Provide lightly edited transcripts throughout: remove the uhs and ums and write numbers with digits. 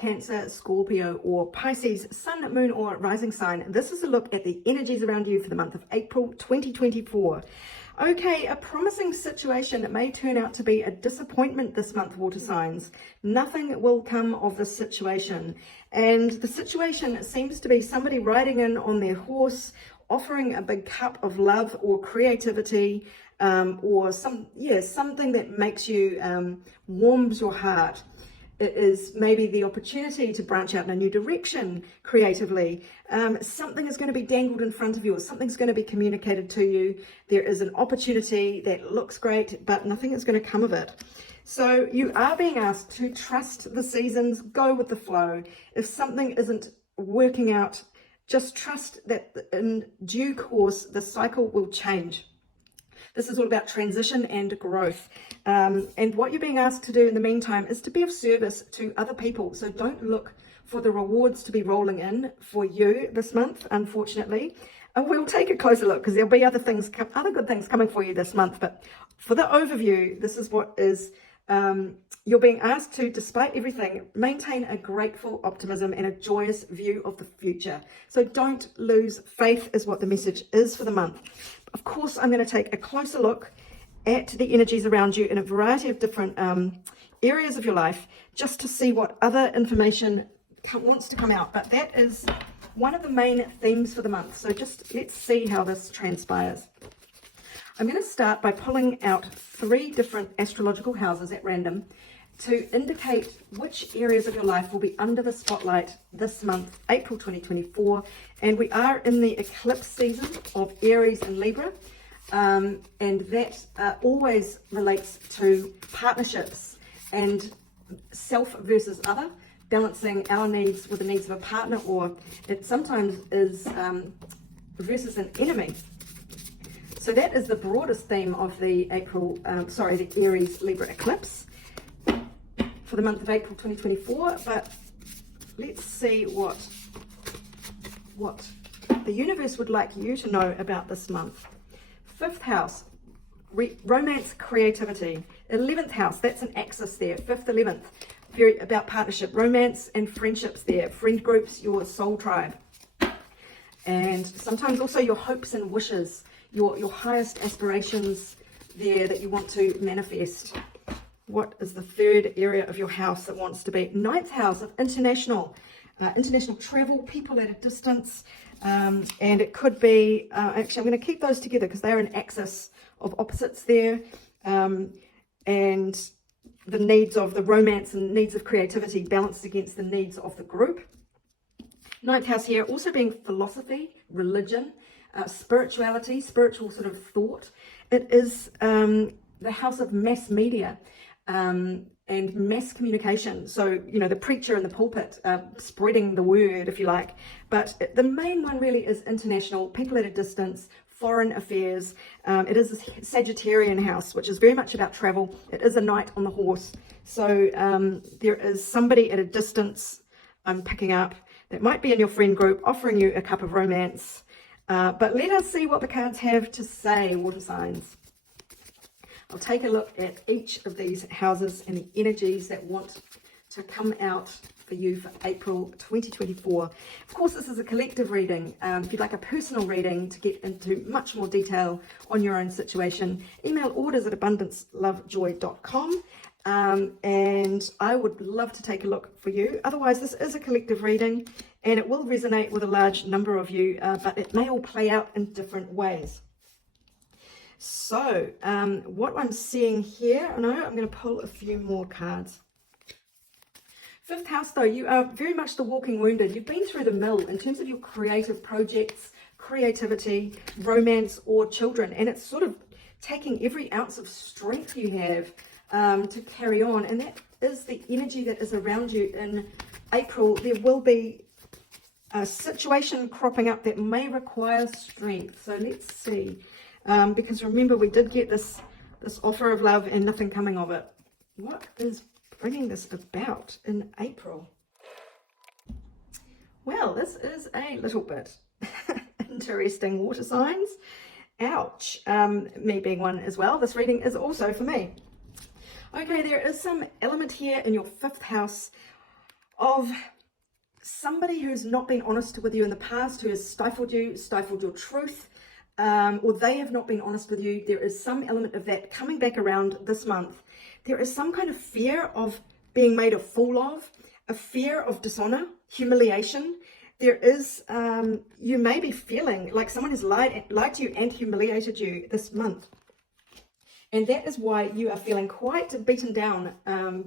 Cancer, Scorpio, or Pisces, Sun, Moon, or Rising sign, this is a look at the energies around you for the month of April 2024. Okay, a promising situation may turn out to be a disappointment this month, water signs. Nothing will come of this situation. And the situation seems to be somebody riding in on their horse, offering a big cup of love or creativity, or something that makes you, warms your heart. It is maybe the opportunity to branch out in a new direction creatively. Something is going to be dangled in front of you, or something's going to be communicated to you. There is an opportunity that looks great, but nothing is going to come of it. So you are being asked to trust the seasons, go with the flow. If something isn't working out, just trust that in due course, the cycle will change. This is all about transition and growth. And what you're being asked to do in the meantime is to be of service to other people. So don't look for the rewards to be rolling in for you this month, unfortunately. And we'll take a closer look because there'll be other good things coming for you this month. But for the overview, this is what is you're being asked to, despite everything, maintain a grateful optimism and a joyous view of the future. So don't lose faith is what the message is for the month. Of course, I'm going to take a closer look at the energies around you in a variety of different areas of your life, just to see what other information wants to come out. But that is one of the main themes for the month. So just let's see how this transpires. I'm going to start by pulling out 3 different astrological houses at random to indicate which areas of your life will be under the spotlight this month, April 2024. And we are in the eclipse season of Aries and Libra. And that always relates to partnerships and self versus other, balancing our needs with the needs of a partner, or it sometimes is versus an enemy. So that is the broadest theme of the the Aries Libra eclipse for the month of April 2024. But let's see what the universe would like you to know about this month. 5th house, romance, creativity. 11th house, that's an axis there. 5th, 11th, very about partnership, romance and friendships there. Friend groups, your soul tribe. And sometimes also your hopes and wishes, your highest aspirations there that you want to manifest. What is the 3rd area of your house that wants to be? 9th house of international travel, people at a distance. And it could be, actually I'm going to keep those together because they're an axis of opposites there. And the needs of the romance and needs of creativity balanced against the needs of the group. 9th house here also being philosophy, religion, spirituality, spiritual sort of thought. It is the house of mass media and mass communication. So, the preacher in the pulpit, spreading the word, if you like. But the main one really is international, people at a distance, foreign affairs. It is a Sagittarian house, which is very much about travel. It is a knight on the horse. So there is somebody at a distance I'm picking up that might be in your friend group offering you a cup of romance. But let us see what the cards have to say, water signs. I'll take a look at each of these houses and the energies that want to come out for you for April 2024. Of course, this is a collective reading. If you'd like a personal reading to get into much more detail on your own situation, email orders@abundancelovejoy.com. And I would love to take a look for you. Otherwise, this is a collective reading and it will resonate with a large number of you, but it may all play out in different ways. So what I'm seeing here, I'm going to pull a few more cards. 5th house, though, you are very much the walking wounded. You've been through the mill in terms of your creative projects, creativity, romance, or children. And it's sort of taking every ounce of strength you have to carry on. And that is the energy that is around you in April. There will be a situation cropping up that may require strength. So let's see. Because remember, we did get this offer of love and nothing coming of it. What is bringing this about in April? Well, this is a little bit interesting, water signs. Ouch. Me being one as well. This reading is also for me. Okay, there is some element here in your 5th house of somebody who's not been honest with you in the past, who has stifled you, stifled your truth, or they have not been honest with you. There is some element of that coming back around this month. There is some kind of fear of being made a fool of, a fear of dishonor, humiliation. There is, you may be feeling like someone has lied to you and humiliated you this month. And that is why you are feeling quite beaten down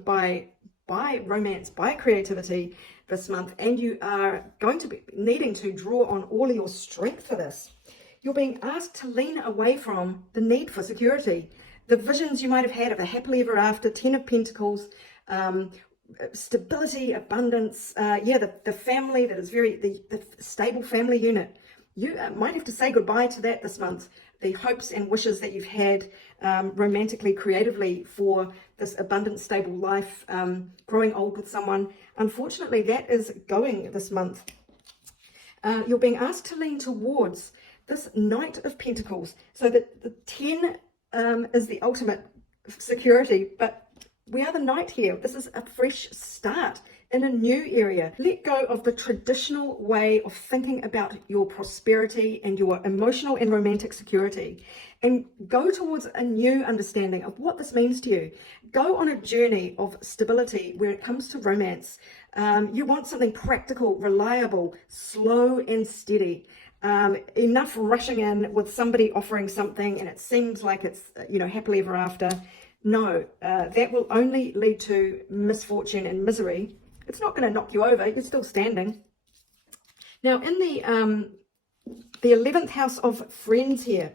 by romance, by creativity this month. And you are going to be needing to draw on all of your strength for this. You're being asked to lean away from the need for security. The visions you might have had of a happily ever after, 10 of Pentacles, stability, abundance, the family that is the stable family unit. You might have to say goodbye to that this month. The hopes and wishes that you've had romantically, creatively for this abundant, stable life, growing old with someone. Unfortunately, that is going this month. You're being asked to lean towards this Knight of Pentacles. So that the 10 is the ultimate security, but we are the Knight here. This is a fresh start in a new area. Let go of the traditional way of thinking about your prosperity and your emotional and romantic security, and go towards a new understanding of what this means to you. Go on a journey of stability where it comes to romance. You want something practical, reliable, slow and steady. Enough rushing in with somebody offering something and it seems like it's, happily ever after. No, that will only lead to misfortune and misery. It's not going to knock you over. You're still standing. Now, in the 11th house of friends here,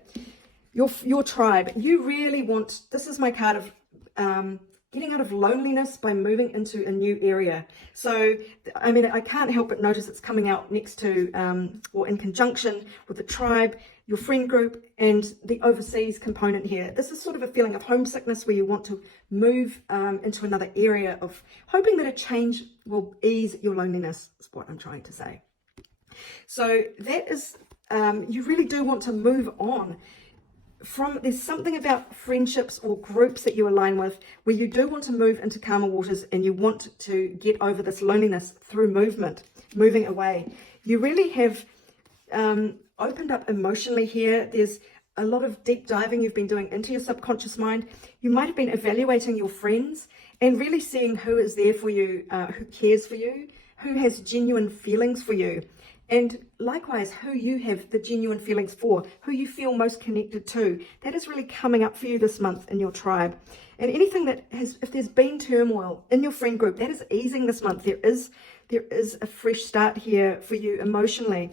your tribe, you really want, this is my card of getting out of loneliness by moving into a new area. So, I mean, I can't help but notice it's coming out next to, or in conjunction with the tribe, your friend group, and the overseas component here. This is sort of a feeling of homesickness where you want to move into another area, of hoping that a change will ease your loneliness, is what I'm trying to say. So that is, you really do want to move on from, there's something about friendships or groups that you align with where you do want to move into calmer waters, and you want to get over this loneliness through movement, moving away. You really have opened up emotionally here. There's a lot of deep diving you've been doing into your subconscious mind. You might have been evaluating your friends and really seeing who is there for you, who cares for you, who has genuine feelings for you. And likewise, who you have the genuine feelings for, who you feel most connected to. That is really coming up for you this month in your tribe. And anything that has, if there's been turmoil in your friend group, that is easing this month. There is a fresh start here for you emotionally.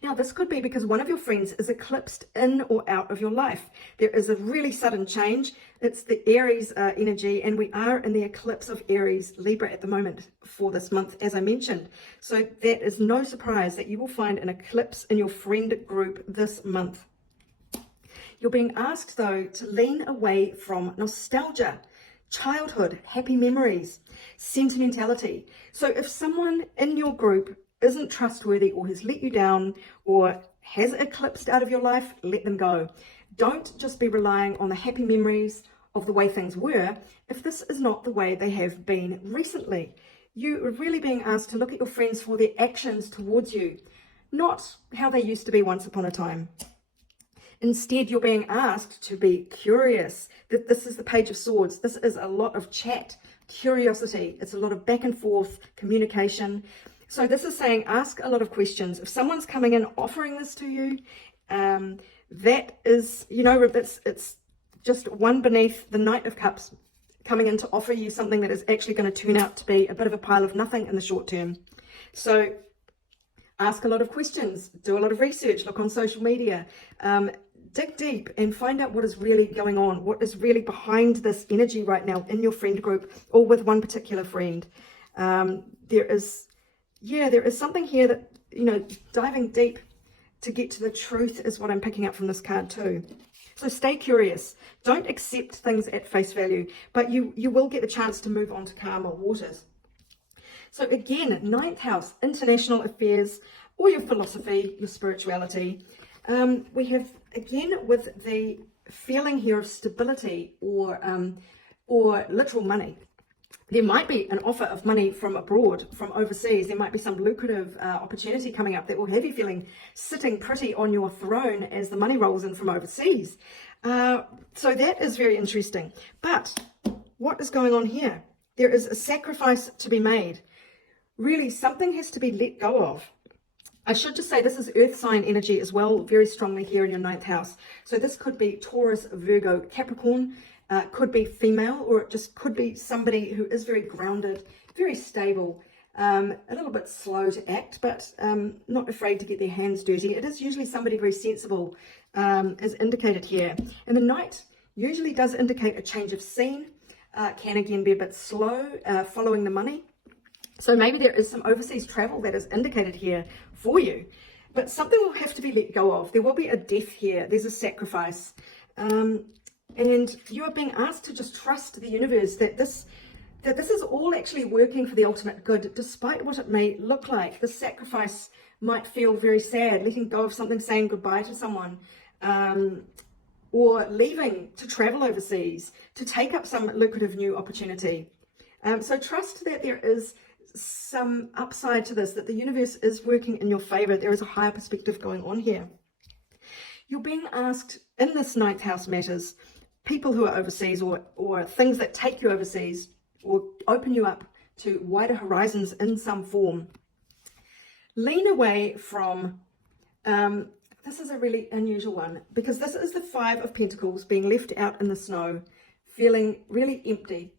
Now, this could be because one of your friends is eclipsed in or out of your life. There is a really sudden change. It's the Aries energy, and we are in the eclipse of Aries Libra at the moment for this month, as I mentioned. So that is no surprise that you will find an eclipse in your friend group this month. You're being asked, though, to lean away from nostalgia, childhood, happy memories, sentimentality. So if someone in your group isn't trustworthy or has let you down or has eclipsed out of your life, let them go. Don't just be relying on the happy memories of the way things were if this is not the way they have been recently. You are really being asked to look at your friends for their actions towards you, not how they used to be once upon a time. Instead, you're being asked to be curious. This is the Page of Swords. This is a lot of chat, curiosity. It's a lot of back and forth communication. So this is saying ask a lot of questions. If someone's coming in offering this to you, that is, it's just one beneath the Knight of Cups coming in to offer you something that is actually going to turn out to be a bit of a pile of nothing in the short term. So ask a lot of questions, do a lot of research, look on social media, dig deep and find out what is really going on, what is really behind this energy right now in your friend group or with one particular friend. There is something here that, diving deep to get to the truth is what I'm picking up from this card too. So stay curious. Don't accept things at face value, but you will get the chance to move on to calmer waters. So again, 9th house, international affairs, or your philosophy, your spirituality. We have, again, with the feeling here of stability or literal money. there might be an offer of money from abroad, from overseas. There might be some lucrative opportunity coming up that will have you feeling sitting pretty on your throne as the money rolls in from overseas. So that is very interesting. But what is going on here? There is a sacrifice to be made. Really, something has to be let go of. I should just say this is earth sign energy as well, very strongly here in your 9th house. So this could be Taurus, Virgo, Capricorn, could be female, or it just could be somebody who is very grounded, very stable, a little bit slow to act, but not afraid to get their hands dirty. It is usually somebody very sensible, as indicated here. And the Knight usually does indicate a change of scene, can again be a bit slow, following the money. So maybe there is some overseas travel that is indicated here for you, but something will have to be let go of. There will be a death here. There's a sacrifice. And you are being asked to just trust the universe that this is all actually working for the ultimate good, despite what it may look like. The sacrifice might feel very sad, letting go of something, saying goodbye to someone, or leaving to travel overseas, to take up some lucrative new opportunity. So trust that there is some upside to this, that the universe is working in your favor. There is a higher perspective going on here. You're being asked in this 9th house matters, people who are overseas, or things that take you overseas or open you up to wider horizons in some form. Lean away from, this is a really unusual one, because this is the 5 of Pentacles being left out in the snow, feeling really empty.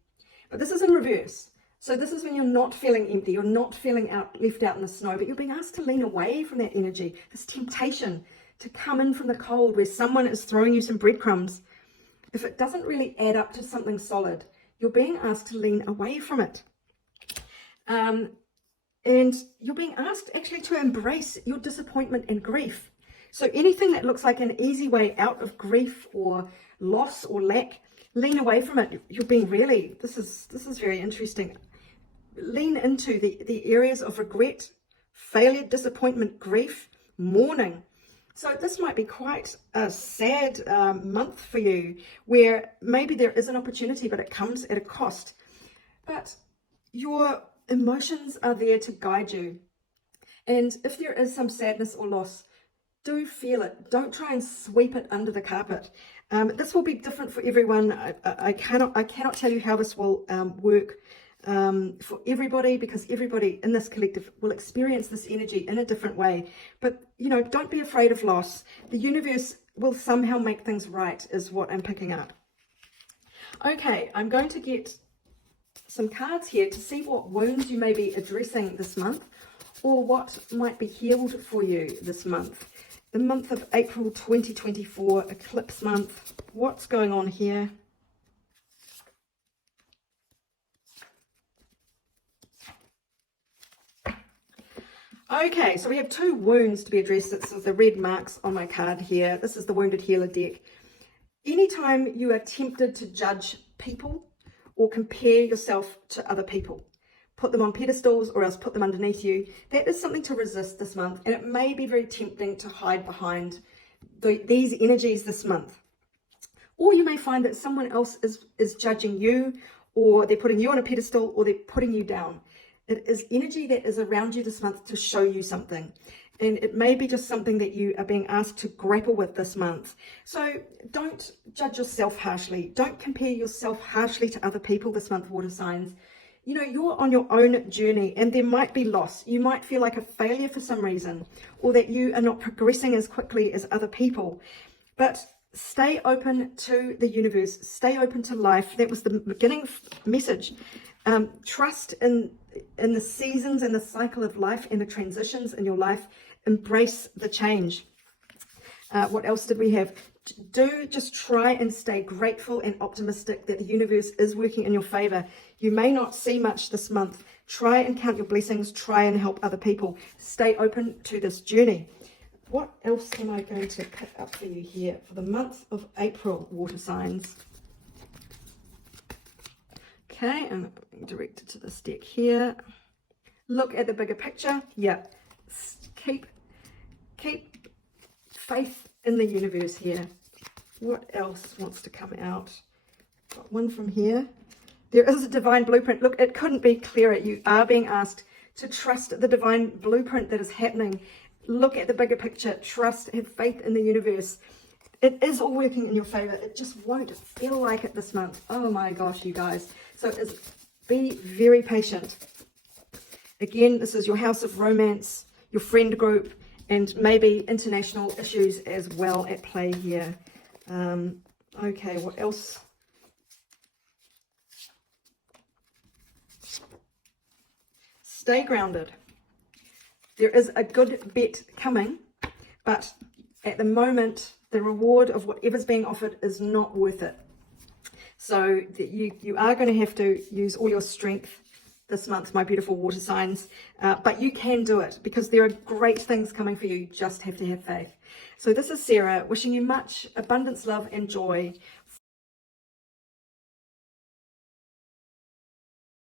But this is in reverse. So this is when you're not feeling empty, you're not feeling left out in the snow, but you're being asked to lean away from that energy, this temptation to come in from the cold where someone is throwing you some breadcrumbs. If it doesn't really add up to something solid, you're being asked to lean away from it. And you're being asked actually to embrace your disappointment and grief. So anything that looks like an easy way out of grief or loss or lack, lean away from it. You're being really, this is very interesting. Lean into the areas of regret, failure, disappointment, grief, mourning. So this might be quite a sad month for you, where maybe there is an opportunity, but it comes at a cost. But your emotions are there to guide you. And if there is some sadness or loss, do feel it. Don't try and sweep it under the carpet. This will be different for everyone. I cannot tell you how this will work for everybody, because everybody in this collective will experience this energy in a different way. But, you know, don't be afraid of loss. The universe will somehow make things right, is what I'm picking up. Okay, I'm going to get some cards here to see what wounds you may be addressing this month, or what might be healed for you this month. The month of April 2024, eclipse month. What's going on here? Okay, so we have 2 wounds to be addressed. This is the red marks on my card here. This is the Wounded Healer deck. Anytime you are tempted to judge people or compare yourself to other people, put them on pedestals or else put them underneath you, that is something to resist this month. And it may be very tempting to hide behind these energies this month. Or you may find that someone else is judging you, or they're putting you on a pedestal, or they're putting you down. It is energy that is around you this month to show you something. And it may be just something that you are being asked to grapple with this month. So don't judge yourself harshly. Don't compare yourself harshly to other people this month, water signs. You know, you're on your own journey, and there might be loss. You might feel like a failure for some reason, or that you are not progressing as quickly as other people. But stay open to the universe. Stay open to life. That was the beginning message. Trust in the seasons and the cycle of life and the transitions in your life. Embrace the change. What else did we have? Do just try and stay grateful and optimistic that the universe is working in your favor. You may not see much this month. Try and count your blessings. Try and help other people. Stay open to this journey. What else am I going to pick up for you here for the month of April, water signs? Okay, I'm directed to this deck here. Look at the bigger picture. Yeah, keep faith in the universe here. What else wants to come out? Got one from here. There is a divine blueprint. Look, it couldn't be clearer. You are being asked to trust the divine blueprint that is happening. Look at the bigger picture. Trust, have faith in the universe. It is all working in your favor. It just won't feel like it this month. Oh my gosh, you guys. So be very patient. Again, this is your house of romance, your friend group, and maybe international issues as well at play here. Okay, what else? Stay grounded. There is a good bet coming, but at the moment, the reward of whatever's being offered is not worth it. So you are going to have to use all your strength this month, my beautiful water signs, but you can do it because there are great things coming for you. You just have to have faith. So this is Sarah wishing you much abundance, love and joy